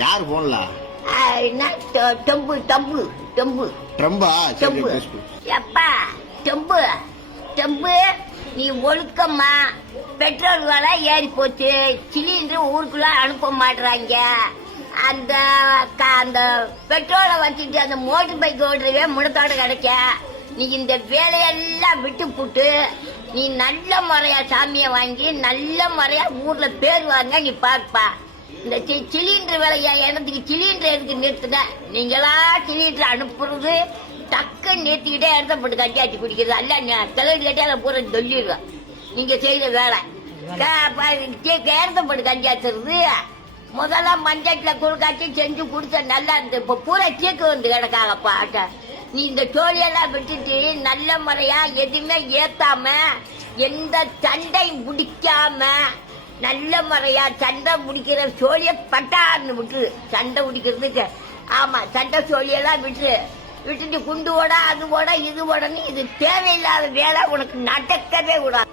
யார் போன்ல டம்பு டம்பு டம்பு ட்ரம்பா டம்பு எப்பா டம்பு டம்பு நீ ஒழுக்கம்மா பெட்ரோல் விலை ஏறி போச்சு சிலிண்டர் ஊருக்குள்ள அனுப்ப மாட்டுறாங்க அந்த அந்த பெட்ரோலை வச்சுட்டு அந்த மோட்டர் பைக் ஓடுறவே முடத்தோட கிடைக்க நீ இந்த வேலையெல்லாம் விட்டு புட்டு நீ நல்ல முறையா சாமியை வாங்கி நல்ல முறையா ஊர்ல பேர் வாங்க நீ பாப்பா இந்த சிலிண்டர் விலையா எனக்கு சிலிண்டர் எதுக்கு நிறுத்துன நீங்களா சிலிண்டர் அனுப்புறது டக்கு நிறுத்திக்கிட்டே இடத்த போட்டு கட்டியாச்சு குடிக்கிறது அல்ல தலைவர் கேட்டா அதை பூரா சொல்லிடுவேன் நீங்க செய்யற வேலை இடத்த போட்டு கட்டியாச்சுறது முதல்ல மஞ்சட்ல குழுக்காச்சி செஞ்சு குடிச்ச நல்லா இருந்து இப்ப பூரா சீக்கு வந்து கிடக்காங்கப்பா நீ இந்த சோழியெல்லாம் விட்டுட்டு நல்ல முறையா எதுவுமே ஏத்தாம எந்த சண்டை முடிக்காம நல்ல முறையா சண்டை முடிக்கிற சோழிய பட்டான்னு விட்டு சண்டை முடிக்கிறதுக்கு ஆமா சண்டை சோழியெல்லாம் விட்டுட்டு குண்டு ஓட அது ஓட இது ஓடன்னு இது தேவையில்லாத வேலை உனக்கு நடக்கவே கூடாது.